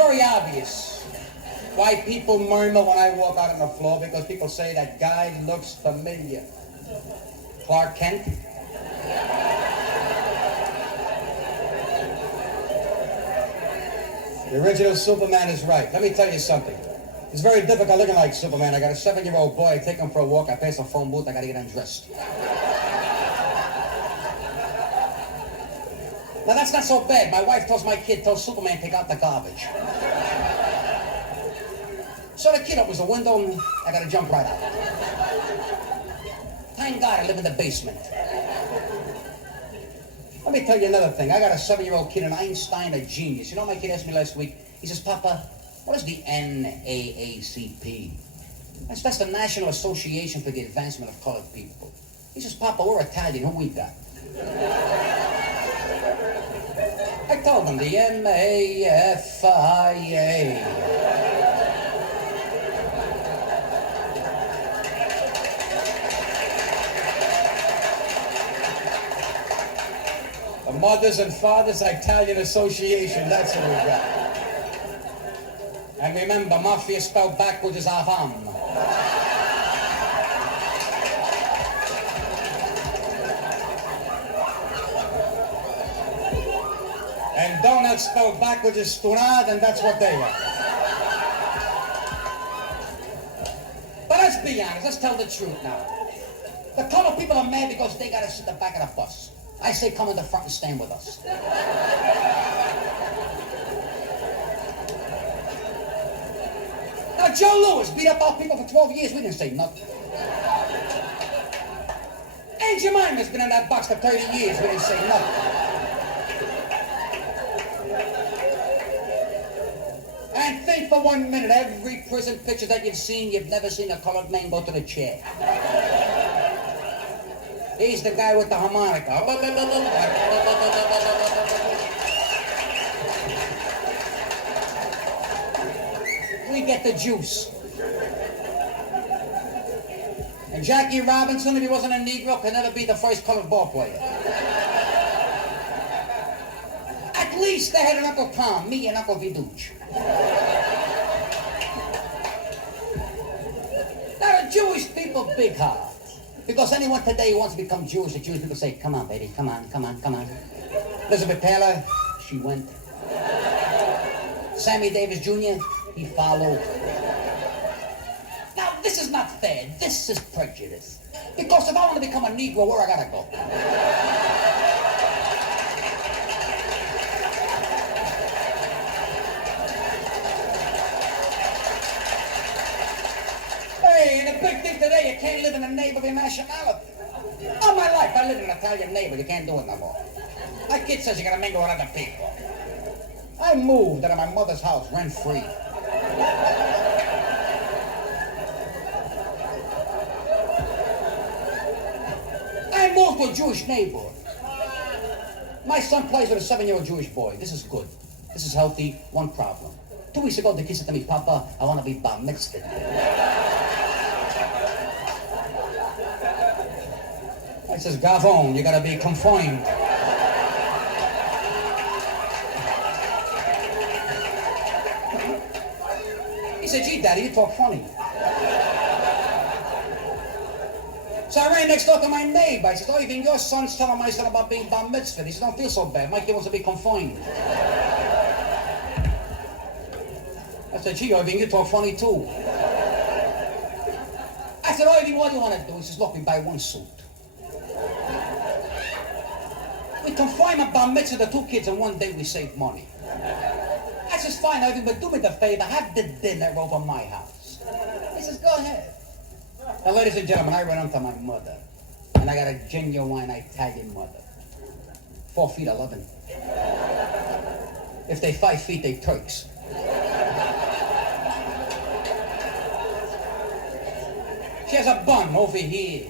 very obvious why people murmur when I walk out on the floor, because people say that guy looks familiar. Clark Kent? The original Superman is right. Let me tell you something. It's very difficult looking like Superman. I got a 7-year-old boy. I take him for a walk. I pass a phone booth. I got to get undressed. Now, that's not so bad. My wife tells my kid, tell Superman to take out the garbage. So the kid opens the window, and I got to jump right out. Thank God I live in the basement. Let me tell you another thing. I got a 7-year-old kid, and Einstein, a genius. You know what my kid asked me last week? He says, Papa, what is the NAACP? That's the National Association for the Advancement of Colored People. He says, Papa, we're Italian. Who we got? I told him, the MAFIA. The Mothers and Fathers Italian Association, that's what we got. And remember, mafia spelled backwards is Avam. And donuts spelled backwards is Stunad, and that's what they are. But let's be honest, let's tell the truth now. The colored people are mad because they gotta sit in the back of the bus. I say come in the front and stand with us. Now, Joe Louis beat up our people for 12 years. We didn't say nothing. Aunt Jemima's been in that box for 30 years. We didn't say nothing. And think for 1 minute, every prison picture that you've never seen a colored man go to the chair. He's the guy with the harmonica. We get the juice. And Jackie Robinson, if he wasn't a Negro, could never be the first colored ball player. At least they had an Uncle Tom, me and Uncle Viduch. Now the Jewish people big heart. Because anyone today who wants to become Jewish, the Jewish people say, come on, baby, come on, come on, come on. Elizabeth Taylor, she went. Sammy Davis Jr., he followed. Now, this is not fair. This is prejudice. Because if I want to become a Negro, where I gotta go? Hey, and the big thing today, you can't live in a neighborhood nationality. All my life, I lived in an Italian neighborhood. You can't do it no more. My kid says you gotta mingle with other people. I moved out of my mother's house rent-free. I moved to a Jewish neighborhood. My son plays with a 7-year-old Jewish boy. This is good. This is healthy. One problem. 2 weeks ago, the kid said to me, Papa, I want to be bar mitzvahed. I says, Gavon, you gotta be confined. He said, gee, Daddy, you talk funny. So I ran next door to my neighbor. I said, oh, even your son's telling my son about being bar mitzvahed. He said, don't feel so bad. My kid wants to be confined. I said, gee, Irving, you talk funny too. I said, Irving, what do you want to do? He says, look, we buy one suit. We confine a bar mitzvah to 2 kids, and one day we save money. I says, fine, Irving, but do me the favor, have the dinner over my house. He says, go ahead. Now, ladies and gentlemen, I ran into my mother, and I got a genuine Italian mother. 4'11". If they 5 feet, they Turks. She has a bun over here,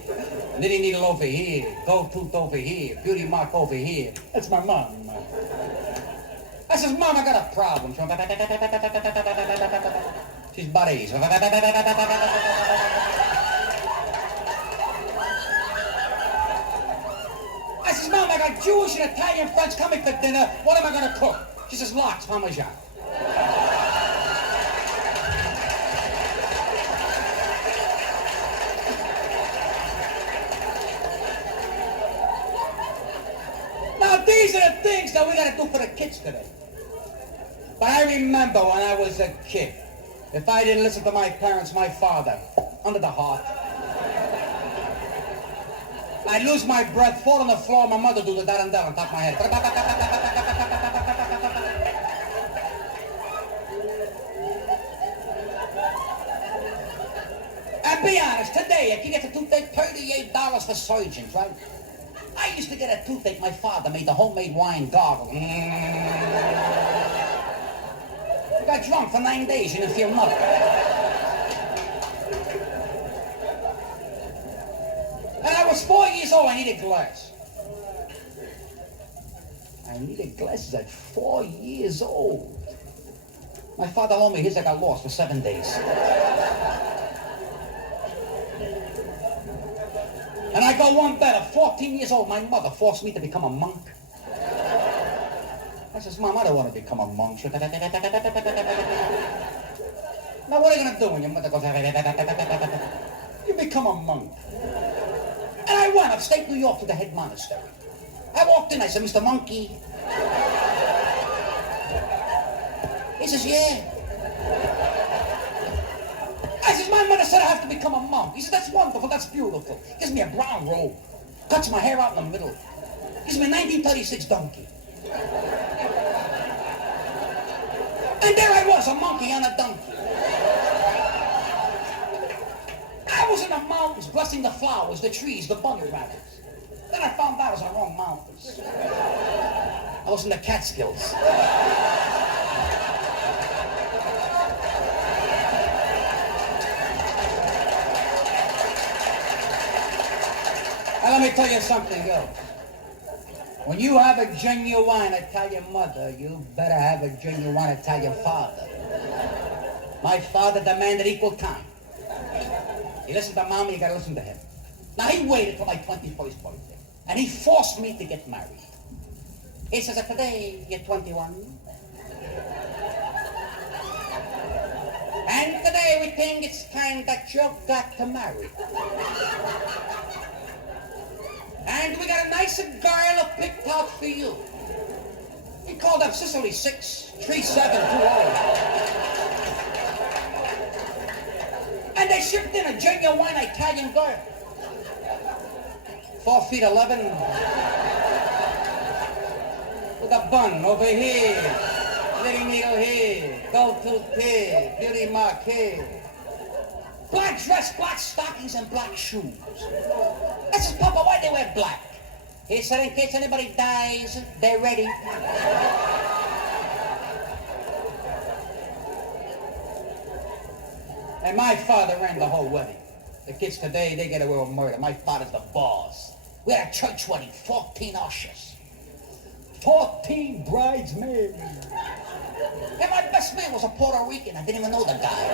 knitting needle over here, gold tooth over here, beauty mark over here. That's my mom. I says, Mom, I got a problem. She's buddies. I says, Mom, I got Jewish and Italian friends coming for dinner. What am I going to cook? She says, lox, Parmesan. But these are the things that we got to do for the kids today. But I remember when I was a kid, if I didn't listen to my parents, my father, under the heart, I'd lose my breath, fall on the floor, my mother do the da and da on top of my head. And be honest, today, if you get a toothache, $38 for surgeons, right? I used to get a toothache, my father made the homemade wine gargle. I got drunk for 9 days, you didn't feel nothing. And I was 4 years old, I needed glass. I needed glasses at 4 years old. My father loaned me his, I got lost for 7 days. And I go one better, 14 years old, my mother forced me to become a monk. I says, Mom, I don't want to become a monk. Now, what are you going to do when your mother goes, you become a monk. And I went upstate New York to the head monastery. I walked in, I said, Mr. Monkey. He says, yeah. I says, my mother said I have to become a monk. He said, that's wonderful, that's beautiful. Gives me a brown robe, cuts my hair out in the middle. Gives me a 1936 donkey. And there I was, a monkey on a donkey. I was in the mountains, blessing the flowers, the trees, the bunny rabbits. Then I found out I was in the wrong mountains. I was in the Catskills. Now let me tell you something else. When you have a genuine Italian mother, you better have a genuine Italian father. My father demanded equal time. You listen to Mama, you gotta listen to him. Now he waited till my 21st birthday, and he forced me to get married. He says, today you're 21. And today we think it's time that you've got to marry. And we got a nicer girl picked out for you. He called up Sicily 63720. And they shipped in a genuine Italian girl. 4 feet 11. With a bun over here. Little needle here. Gold tooth here. Beauty mark here. Black dress, black stockings, and black shoes. I said, Papa, why they wear black? He said, in case anybody dies, they're ready. And my father ran the whole wedding. The kids today, they get away with murder. My father's the boss. We had a church wedding, 14 ushers. 14 bridesmaids. And my best man was a Puerto Rican. I didn't even know the guy.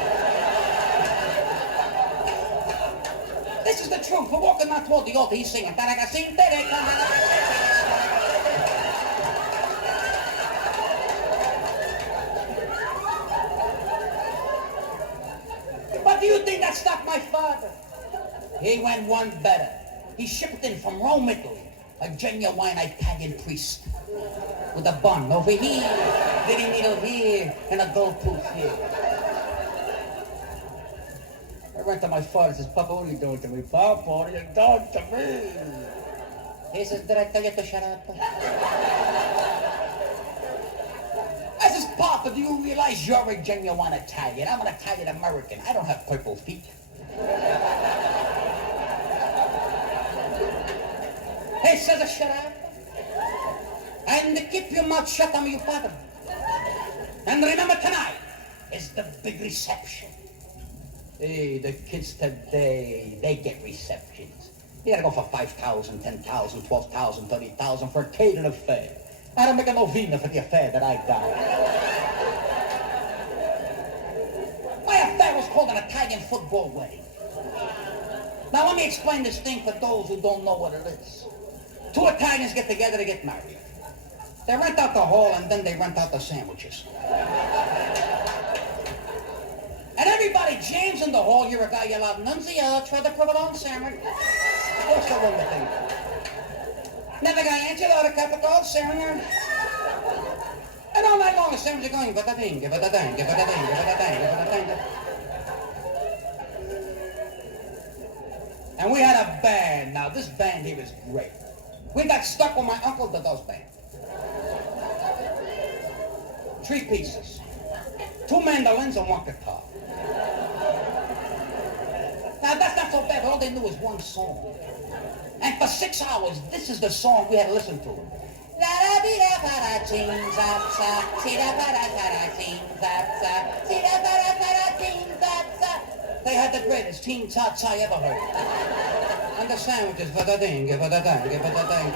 This is the truth. We're walking out toward the altar. He's singing. But do you think that stopped my father? He went one better. He shipped in from Rome, Italy, a genuine Italian priest with a bun over here, little needle here, and a gold tooth here. I went to my father and says, Papa, what are you doing to me? Papa, what are you doing to me? He says, did I tell you to shut up? I says, Papa, do you realize you're a genuine Italian? I'm an Italian American. I don't have purple feet. He says, shut up. And keep your mouth shut on your father. And remember, tonight is the big reception. Hey, the kids today, they get receptions. You gotta go for 5,000, 10,000, 12,000, 30,000 for a catered affair. I don't make a novena for the affair that I got. My affair was called an Italian football wedding. Now let me explain this thing for those who don't know what it is. Two Italians get together to get married. They rent out the hall and then they rent out the sandwiches. And everybody jams in the hall. You're a guy, yell out, Nunzio, try the provolone sandwich. What's the wrong thing? Never got Angela or a capital, Sarah. And all night long the sermons are going, ba-da-ding, ba-da-ding, ba-da-ding, ba-da-ding, ba-da-ding. And we had a band. Now, this band here is great. We got stuck with my uncle Dodo's band. 3 pieces. 2 mandolins and 1 guitar. Now, that's not so bad. All they knew was 1 song. And for 6 hours, this is the song we had to listen to. They had the greatest teen tots I ever heard. And the sandwiches, ba-da-ding, ba-da-ding, ba-da-ding.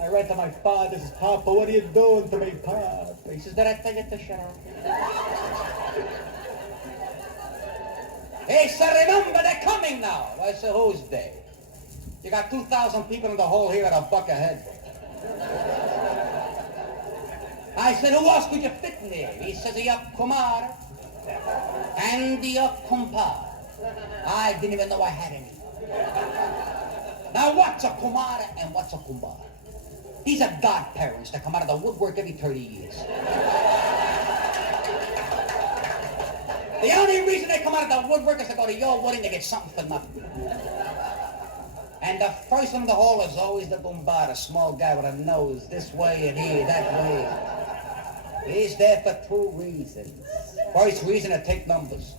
I write to my father, says, Papa, what are you doing to me, Papa? He says, did I tell you to shut up? He said, remember, they're coming now. I said, who's they? You got 2,000 people in the hall here at a buck a head. I said, who else could you fit in there? He says, your kumar and your kumpar. I didn't even know I had any. Now, what's a kumar and what's a kumpar? These are godparents that come out of the woodwork every 30 years. The only reason they come out of the woodwork is to go to your wedding to get something for nothing. And the first one in the hall is always the boombar, a small guy with a nose, this way and here, that way. He's there for 2 reasons. First reason, to take numbers.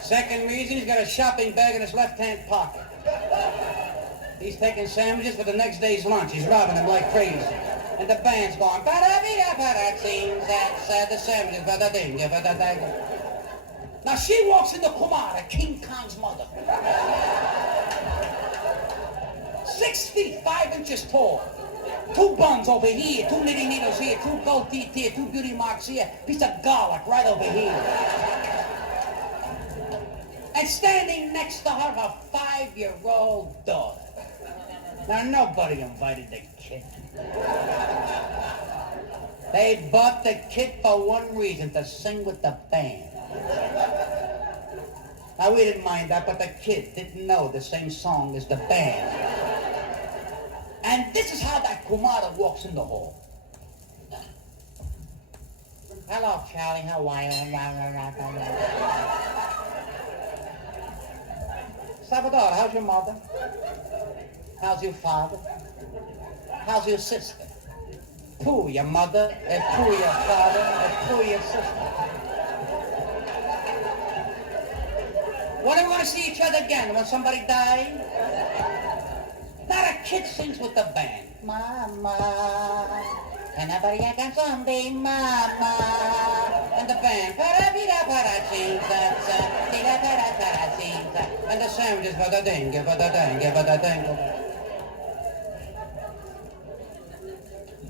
Second reason, he's got a shopping bag in his left-hand pocket. He's taking sandwiches for the next day's lunch. He's robbing them like crazy. And the band's going, the sandwiches, ba-da-ding, ba-da-ding. Now she walks into Kumara, King Kong's mother. 6 feet 5 inches tall. 2 buns over here, 2 knitting needles here, 2 gold teeth here, 2 beauty marks here, piece of garlic right over here. And standing next to her, her 5-year-old daughter. Now nobody invited the kid. They bought the kid for 1 reason, to sing with the band. Now, we didn't mind that, but the kid didn't know the same song as the band. And this is how that Kumara walks in the hall. Hello, Charlie, how are you? Salvador, how's your mother? How's your father? How's your sister? Pooh, your mother, and pooh, your father, and pooh, your sister. When are we going to see each other again? When somebody dies? Now the kid sings with the band. Mama, and nobody can someday, Mama. And the band. And the sandwiches, ba-da-ding, ba-da-ding, ba-da-ding.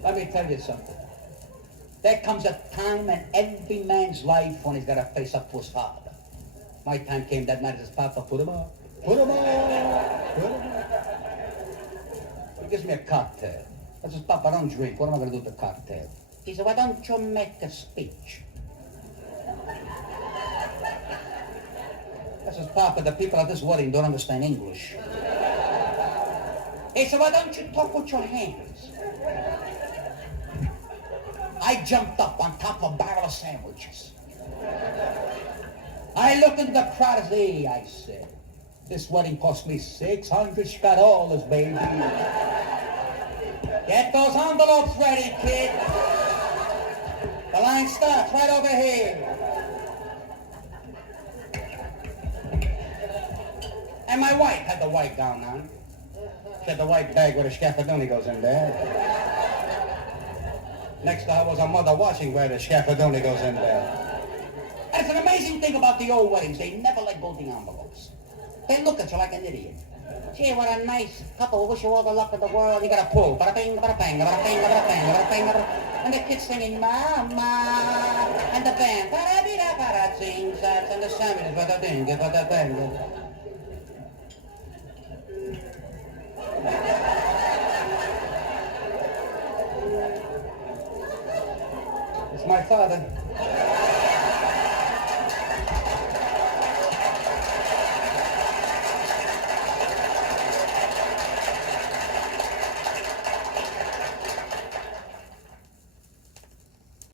Let me tell you something. There comes a time in every man's life when he's got to face up to his father. My time came that night. He says, Papa, put him up. Put him up. Put him up. He gives me a cocktail. I says, Papa, I don't drink. What am I going to do with the cocktail? He said, why don't you make a speech? I says, Papa, the people at this wedding don't understand English. He said, why don't you talk with your hands? I jumped up on top of a barrel of sandwiches. I looked into the crowd and said, hey, I said, this wedding cost me $600, baby. Get those envelopes ready, kid. The line starts right over here. And my wife had the white gown on. She had the white bag where the scaffadoni goes in there. Next to her was her mother watching where the scaffadoni goes in there. And it's an amazing thing about the old weddings. They never let go of the envelopes. They look at you like an idiot. Gee, what a nice couple. Wish you all the luck in the world. You gotta pull. Bada-bing, bada-bang, bada-bing, bada-bang, bada-bing, bada-bing. And the kids singing, Mama. And the band, ba-da-bee-da-ba-da-sing, and the sandwiches, bada-ding, bada-bang. It's my father.